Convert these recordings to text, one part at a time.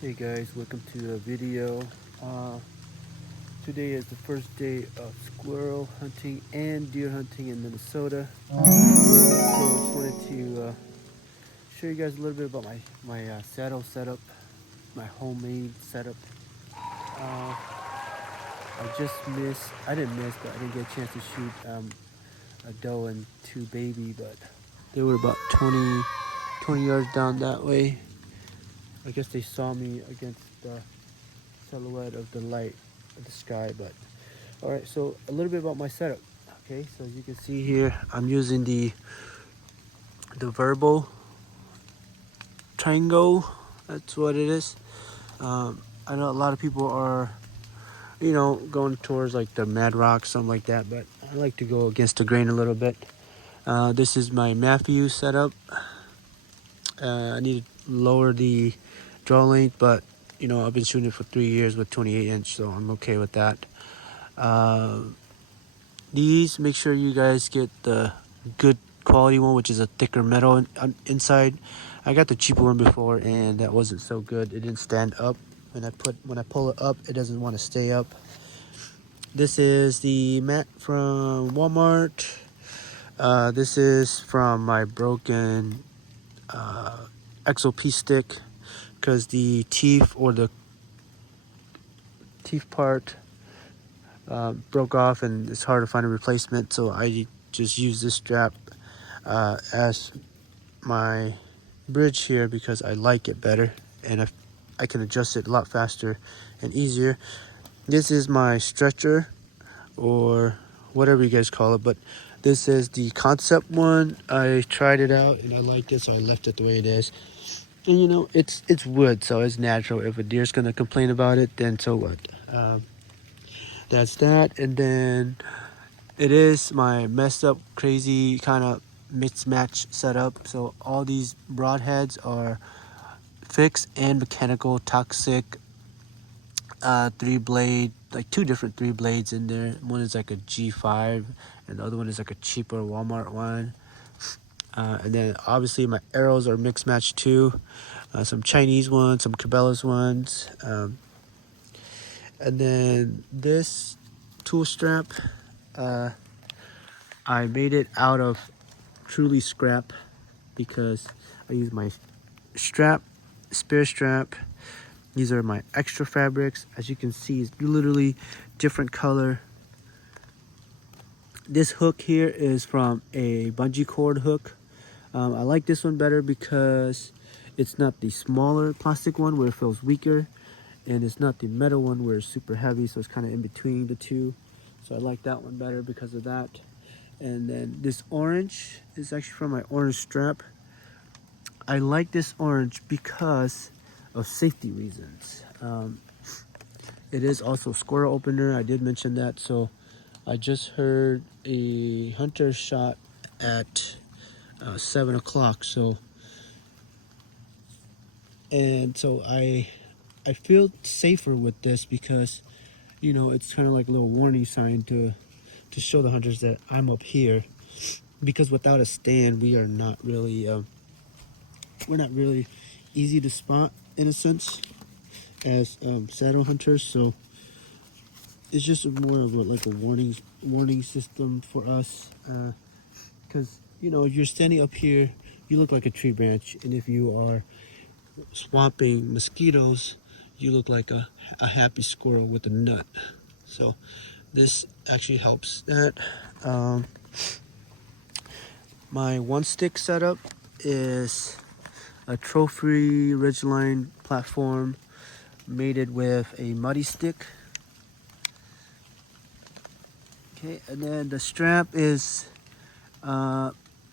Hey guys, welcome to a video. Uh, Today is the first day of squirrel hunting and deer hunting in Minnesota. So I just wanted to show you guys a little bit about my saddle setup, my homemade setup. I didn't miss, but I didn't get a chance to shoot a doe and two baby, but they were about 20 yards down that way. I guess they saw me against the silhouette of the light of the sky, but all right, so a little bit about my setup. Okay, so as you can see here, I'm using the Verbo Tango. That's what it is. I know a lot of people are, going towards like the Mad Rock, something like that, but I like to go against the grain a little bit. This is my Matthew setup. I need to lower the draw length, but I've been shooting it for 3 years with 28-inch, so I'm okay with that. Uh, These, make sure you guys get the good quality one, which is a thicker metal inside. I got the cheaper one before, and that wasn't so good. It didn't stand up. When I pull it up, it doesn't want to stay up. This is the mat from Walmart. This is from my broken XOP stick, because the teeth or the teeth part broke off, and it's hard to find a replacement. So I just use this strap as my bridge here because I like it better, and I can adjust it a lot faster and easier. This is my stretcher, or whatever you guys call it, but this is the concept one. I tried it out and I liked it, so I left it the way it is. And it's wood, so it's natural. If a deer's gonna complain about it, then so what. That's that. And then it is my messed up, crazy kind of mismatch setup. So all these broadheads are fixed and mechanical toxic 3 blade, like two different 3 blades in there. One is like a G5 and the other one is like a cheaper Walmart one. And then obviously my arrows are mixed match too. Some Chinese ones, some Cabela's ones. And then this tool strap, uh, I made it out of truly scrap because I use my strap, spare strap. These are my extra fabrics. As you can see, it's literally different color. This hook here is from a bungee cord hook. I like this one better because it's not the smaller plastic one where it feels weaker, and it's not the metal one where it's super heavy, so it's kind of in between the two. So I like that one better because of that. And then this orange is actually from my orange strap. I like this orange because of safety reasons. It is also squirrel opener. I did mention that. So I just heard a hunter shot at 7 o'clock. So I feel safer with this because it's kind of like a little warning sign to show the hunters that I'm up here. Because without a stand, we're not really easy to spot in a sense as saddle hunters. So it's just more of like a warning system for us, because if you're standing up here, you look like a tree branch, and if you are swamping mosquitoes, you look like a happy squirrel with a nut. So this actually helps that. My one stick setup is a trophy ridgeline platform mated with a muddy stick. Okay, and then the strap is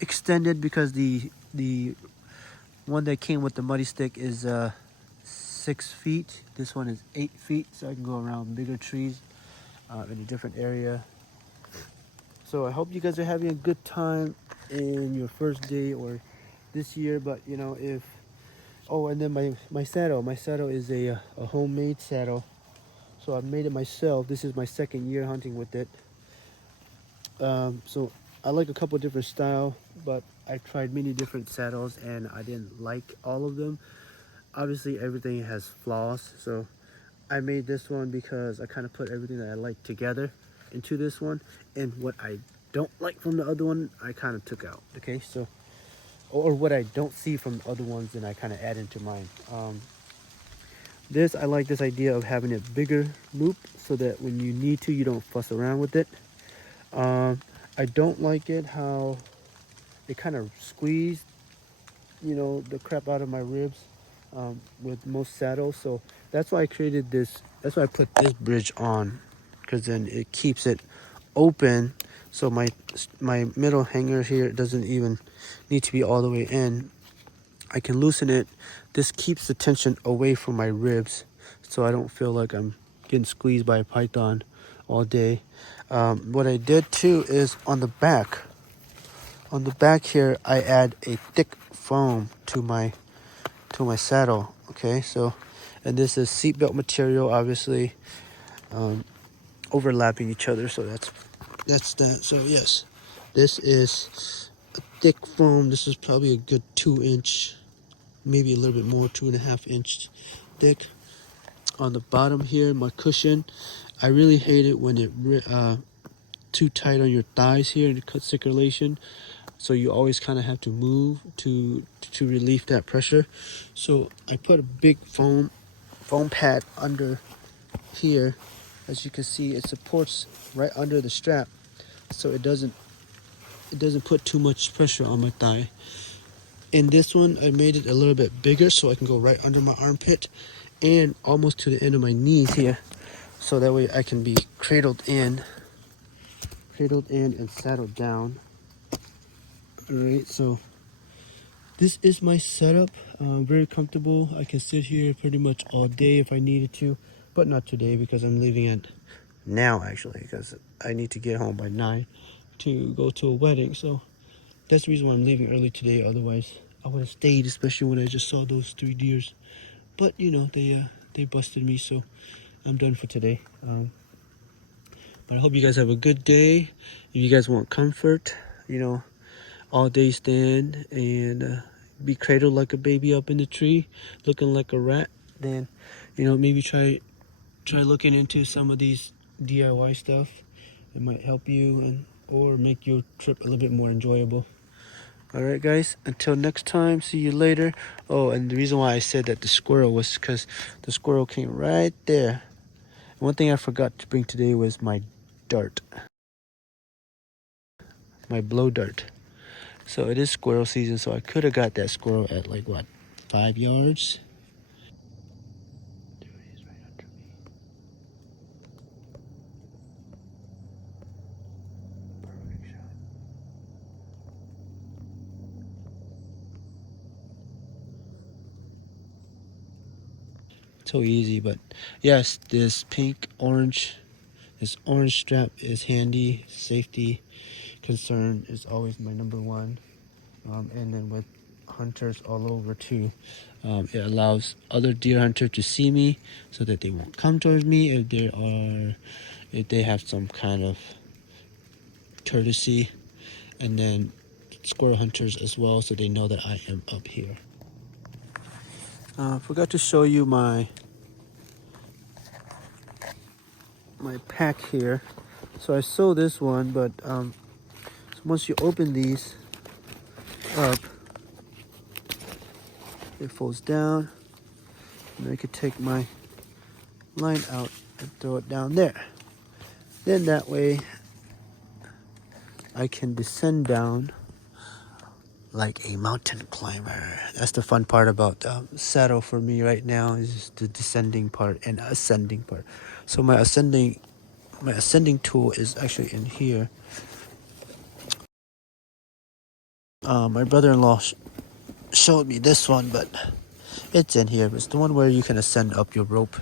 extended because the one that came with the muddy stick is 6 feet. This one is 8 feet, so I can go around bigger trees in a different area. So I hope you guys are having a good time in your first day or this year. But if and then my saddle is a homemade saddle, so I made it myself. This is my second year hunting with it. So I like a couple of different style, but I tried many different saddles and I didn't like all of them. obviously everything has flaws, so I made this one because I kind of put everything that I like together into this one, and what I don't like from the other one I kind of took out. Okay, so or what I don't see from other ones, then I kind of add into mine. This, I like this idea of having a bigger loop so that when you need to, you don't fuss around with it. I don't like it how it kind of squeezed, the crap out of my ribs with most saddles. So that's why I created this. That's why I put this bridge on, because then it keeps it open. So my middle hanger here doesn't even need to be all the way in. I can loosen it. This keeps the tension away from my ribs, so I don't feel like I'm getting squeezed by a python all day. What I did too is on the back. On the back here, I add a thick foam to my saddle. Okay, so, and this is seatbelt material, obviously, overlapping each other. So that's that. So yes, this is a thick foam. This is probably a good 2 inch, maybe a little bit more, 2.5 inch thick. On the bottom here, my cushion, I really hate it when it too tight on your thighs here and it cuts circulation. So you always kind of have to move to relieve that pressure. So I put a big foam pad under here. As you can see, it supports right under the strap, so it doesn't put too much pressure on my thigh. In this one, I made it a little bit bigger so I can go right under my armpit and almost to the end of my knees here, so that way I can be cradled in and saddled down. All right, so this is my setup. Very comfortable. I can sit here pretty much all day if I needed to, but not today because I'm leaving at now, actually, because I need to get home by 9 to go to a wedding. So that's the reason why I'm leaving early today. Otherwise, I would have stayed, especially when I just saw those 3 deers. But they busted me, so I'm done for today. But I hope you guys have a good day. If you guys want comfort, all day stand and be cradled like a baby up in the tree, looking like a rat, then maybe try looking into some of these DIY stuff. It might help you or make your trip a little bit more enjoyable. All right, guys, until next time, see you later. Oh, and the reason why I said that the squirrel was because the squirrel came right there. One thing I forgot to bring today was my dart, my blow dart. So it is squirrel season, so I could have got that squirrel at like what, 5 yards? There he is, right under me. Perfect shot. So easy, but yes, this orange strap is handy. Safety concern is always my number one. And then with hunters all over too, it allows other deer hunters to see me so that they won't come towards me if they have some kind of courtesy, and then squirrel hunters as well, so they know that I am up here. Forgot to show you my pack here. So I sold this one, but so once you open these up, it folds down, and I could take my line out and throw it down there. Then that way I can descend down like a mountain climber. That's the fun part about saddle for me right now, is the descending part and ascending part. So my ascending tool is actually in here. My brother-in-law showed me this one, but it's in here. It's the one where you can ascend up your rope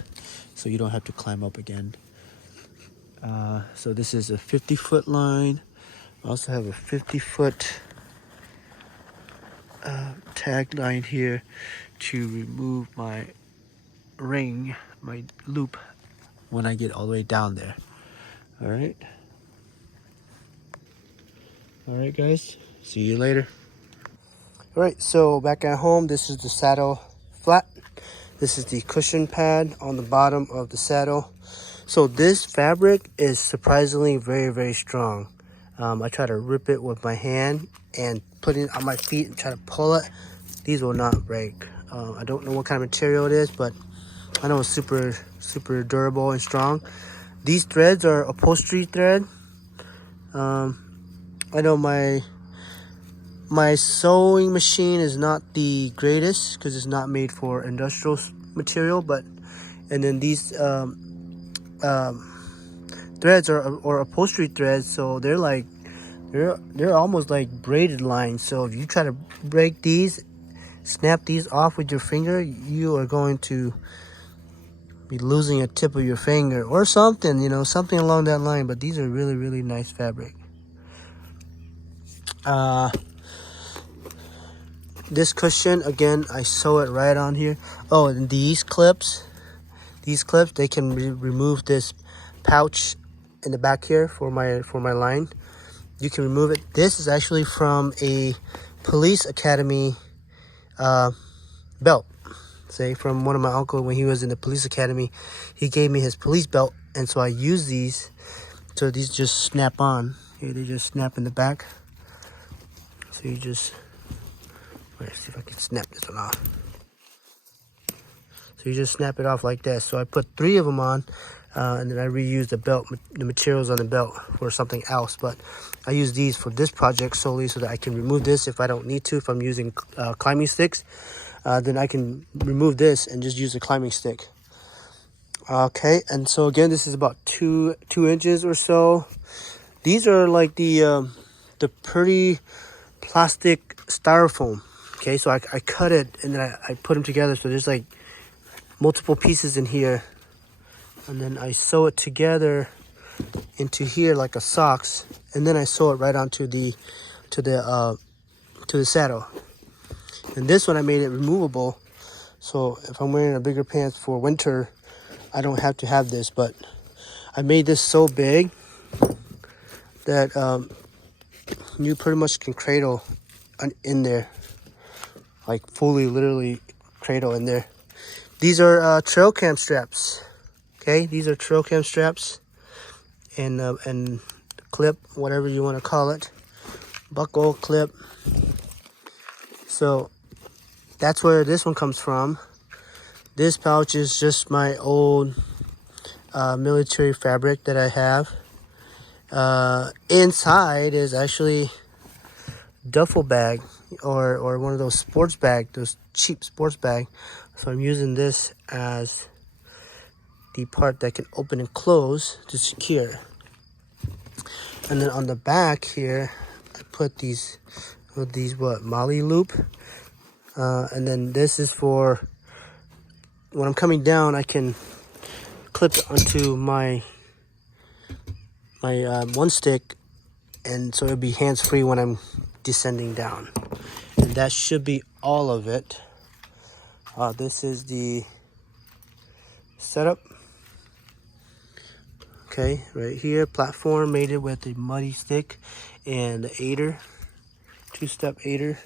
so you don't have to climb up again. So this is a 50-foot line. I also have a 50-foot tag line here to remove my ring, my loop, when I get all the way down there. All right, guys, see you later. All right, so back at home, this is the saddle flat. This is the cushion pad on the bottom of the saddle. So this fabric is surprisingly very, very strong. I try to rip it with my hand and put it on my feet and try to pull it. These will not break. I don't know what kind of material it is, but I know it's super, super durable and strong. These threads are upholstery thread. I know my sewing machine is not the greatest because it's not made for industrial material, and then these threads are upholstery threads, so they're almost like braided lines. So if you try to break these, snap these off with your finger, you are going to be losing a tip of your finger or something, you know, something along that line. But these are really, really nice fabric. This cushion, again, I sew it right on here. Oh, and these clips, they can remove this pouch in the back here for my line. You can remove it. This is actually from a police academy belt. Say from one of my uncle when he was in the police academy, he gave me his police belt, and so I use these. So these just snap on. Here they just snap in the back. So you just, let's see if I can snap this one off. So you just snap it off like that. So I put 3 of them on, and then I reuse the belt, the materials on the belt for something else. But I use these for this project solely so that I can remove this if I don't need to. If I'm using climbing sticks, then I can remove this and just use a climbing stick. Okay, and so again, this is about 2 inches or so. These are like the pretty plastic styrofoam. Okay, so I cut it and then I put them together. So there's like multiple pieces in here, and then I sew it together into here like a socks, and then I sew it right onto the saddle. And this one I made it removable, so if I'm wearing a bigger pants for winter, I don't have to have this. But I made this so big that you pretty much can cradle in there, like fully, literally cradle in there. These are trail cam straps. Okay, these are trail cam straps, and clip, whatever you want to call it, buckle, clip. So that's where this one comes from. This pouch is just my old military fabric that I have. Inside is actually duffel bag or one of those sports bag, those cheap sports bag. So I'm using this as the part that can open and close to secure. And then on the back here, I put these Molly loop. And then this is for when I'm coming down, I can clip it onto my one stick, and so it'll be hands-free when I'm descending down. And that should be all of it. This is the setup. Okay, right here, platform mated with a muddy stick and the aider, 2-step aider.